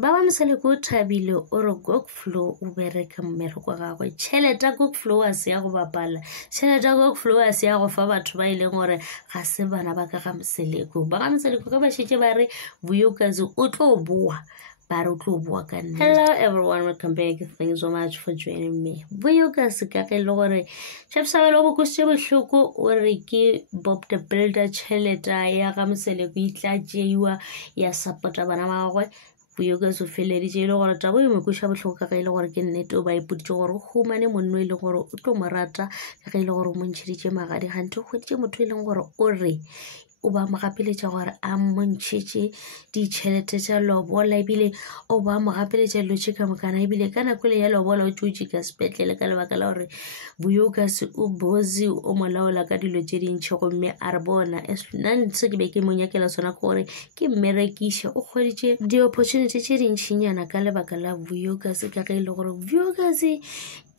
Baba Moseleko o thabile o re Gokflow o bereka mmereko wa gagwe. Tšhelete ya Gokflow a se ya go bapala. Tšhelete ya Gokflow a se ya go fa batho ba ileng gore ga se bana ba ka ga Moseleko. Ba ga Moseleko ka ba šetše ba re Vuyokazi o tlo boa. Hello everyone, welcome back. Thank you so much for joining me. Vuyokazi ka ge le gore Chef Sabelo bo kositše bohloko o re ke Bob the Builder tšhelete ya ga Moseleko e tla tšeiwa ya support bana ba gagwe. Vuyokazi o feleditše le gore taba e mo koša bohloko ka ge le gore ke nnete o ba ipoditše gore o humane monno e leng gore o tlo mo rata ka ge le gore o mo ntšheditše magadi gante o hweditše motho e leng gore o re o ba mo gapeletša gore a mmontšhitše ditšhelete tša lobola ebile o ba mo gapeletša lotše ka mokana ebile ka nako le ya lobola o tšotše ka sepetlele ka lebaka la gore Vuyokazi o bosi o mo laola ka dilo tše dintšhi gomme a re bona nna se ke be ke mo nyakela sona ke gore ke mmerekiše o kgweditše di-opportunity tše dintšhinyana ka lebaka la Vuyokazi ka ge e le gore Vuyokazi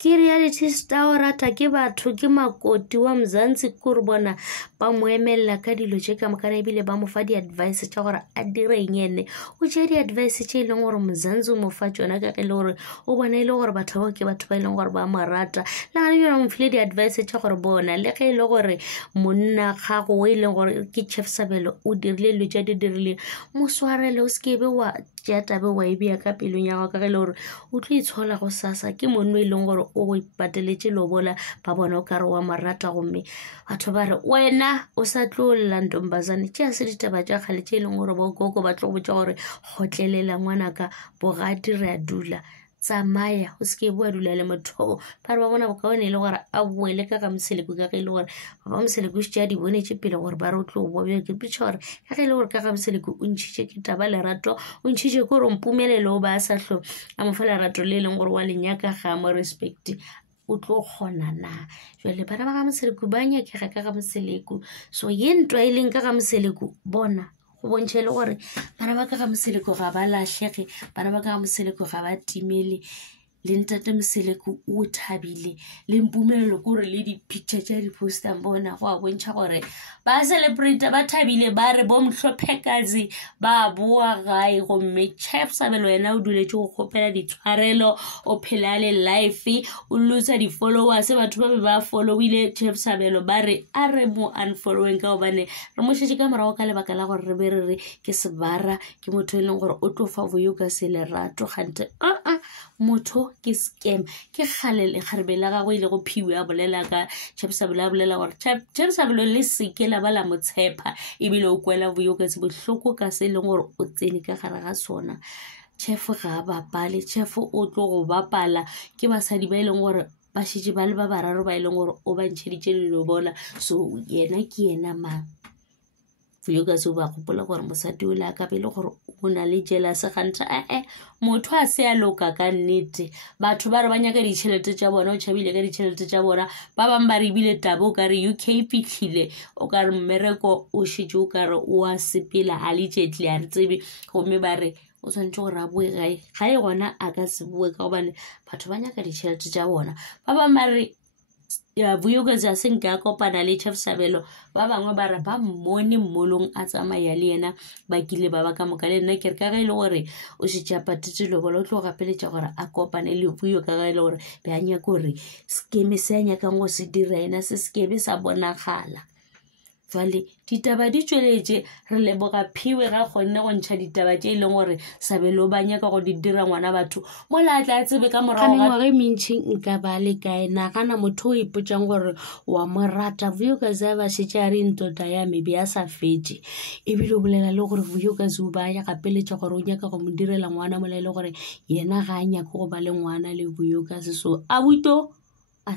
ke reality star o rata ke batho ke makoti wa Mzansi kore bona ba mo emelela ka dilo tše ka mokana ebile ba mo fa di-advice tša gore a direng ene o tšea di-advice tše e leng gore Mzansi o mo fa tšona ka ge le gore o bona e le gore batho bao ke batho ba e leng gore ba mo rata le gane yona mo file di-advice tša gore bona le ge e le gore monna gago o e leng gore ke Chef Sabelo o dirile dilo tša di dirile mo swarele o sekebe wa tšea tabe wa e bea ka pelong ya gago ka ge le gore o tlo itshola go sasa ke monno e leng gore o go ipateletše lobola ba bona o kare wa morata gomme batho ba re wena o sa tlo lla Ntombazane tšea se ditaba tša kgale tše e leng gore bokoko ba tlo botša gore kgotlelela ngwanaka bogadi re a dula tsamaya o seke bua dula le motho ba re ba bona bokaone e le gore a boele ka ga Moseleko ka ge e le gore baba Moseleko o šitše a di bonetše pele gore ba re o tlo boa ke pitša gore ka ge e le gore ka ga Moseleko o ntšhitše ke taba lerato o ntšhitše ke gore o mpumelelo o ba a sa hlo a mo fa lerato le e leng gore wa lenyaka ga mo respect o tlo kgona na jwale bana ba ga Moseleko ba nyakega ka ga Moseleko so ye ntwa e leng ka ga Moseleko bona go bontšhe le gore bana ba ka ga Moseleko ga ba latlhege bana ba ka ga Moseleko ga ba timele le ntate Moseleko o thabile le mpumelelo gore le di-picture tša di-poster bona go a bontšha gore ba celebrate ba thabile ba re bo Mhlophekazi ba boa gae gomme Chef Sabelo yena o duletše go kgopela ditshwarelo o phela le life o losa di-followers batho ba be ba followile Chef Sabelo ba re a re mo unfollowing ka gobane re mo šetše ka morago ka lebaka la gore re be re re ke sebara ke motho e leng gore o tlo fa Vuyokazi lerato gante motho ke scam ke kgale le kgarebe la gagwe ile go phiwe a bolela ka Chef Sabelo a bolela gore Chef Sabelo le seke la ba la mo tshepa ebile o kwela Vuyokazi bohloko ka se leng gore o tsene ka gare ga sona Chef ga bapale Chef o tlo go bapala ke basadi ba e leng gore ba šitše ba le ba bararo ba e leng gore o ba ntšheditše lobola so yena ke yena mang Vuyokazi o ba gopola gore mosadi o le a ka pele gore o na le jealous gantša motho a se a loka ka nnete batho ba re ba nyaka ditšhelete tša bona o tšhabile ka ditšhelete tša bona ba bangwe ba re ebile taba o ka re UK fihlile o ka re mmereko o šetše o ka re o a sepela a le tšetle a re tsebe gomme ba re o tshwanetse gore a boe gae ga e gona a ka se boe ka gobane batho ba nyaka ditšhelete tša bona ba bangwe ba re Vuyokazi a senke a kopana le Chef Sabelo ba bangwe ba re ba mmone mmolong a tsamaya le yena ba kile ba ba ka moka le nna ke re ka ge e le gore o šetše a patetse lobola o tlo gapeletša gore a kopane le Vuyo ka ge e le gore be a nyaka gore skeme se a nyakang go se dira yena se skebe sa bonagala jwale ditaba di tšweletše re leboga phiwe ga kgonne go ntšha ditaba tše e leng gore Sabelo ba nyaka go di dira ngwana batho mola a tla a tsebe ka morago ga ngwage mentšhi nka ba le kae nagana motho o ipotšang gore wa mo rata Vuyokazi a ba šetše a re ntota ya maybe a sa fetše ebile o bolela le gore Vuyokazi o ba ya gapeletša gore o nyaka go mo direla ngwana mola e le gore yena ga a nyaka go ba le ngwana le Vuyokazi so a buto a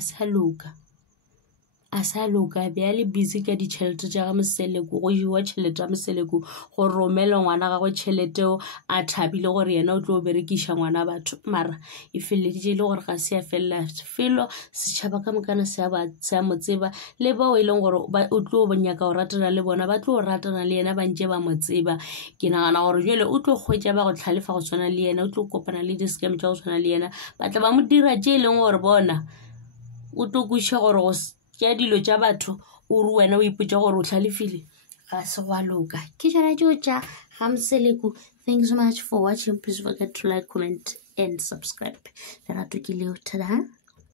sa loka be a le busy ka ditšhelete tša ga Moseleko go jewa tšhelete ya Moseleko go romela ngwana gagwe tšheleteo a thabile gore yena o tlo berekiša ngwana batho mara e feleditše le gore ga se ya felela felo setšhaba ka mokana se a mo tseba le bao e leng gore o tlo nyaka go ratana le bona ba tlo ratana le yena ba ntše ba mo tseba ke nagana gore jale o tlo kgwetša ba go tlhalefa go tshwana le yena o tlo kopana le di-scam tša go tshwana le yena ba tla ba mo dira tše e leng gore bona o tlo kuša gore ya dilo tša batho o re wena o ipotša gore o hlalefile ga se gwa loka ke jana tšeo tša ga Mseleku. Thanks so much for watching. Please forget to like, comment and subscribe. Lerato ke leo. Tada.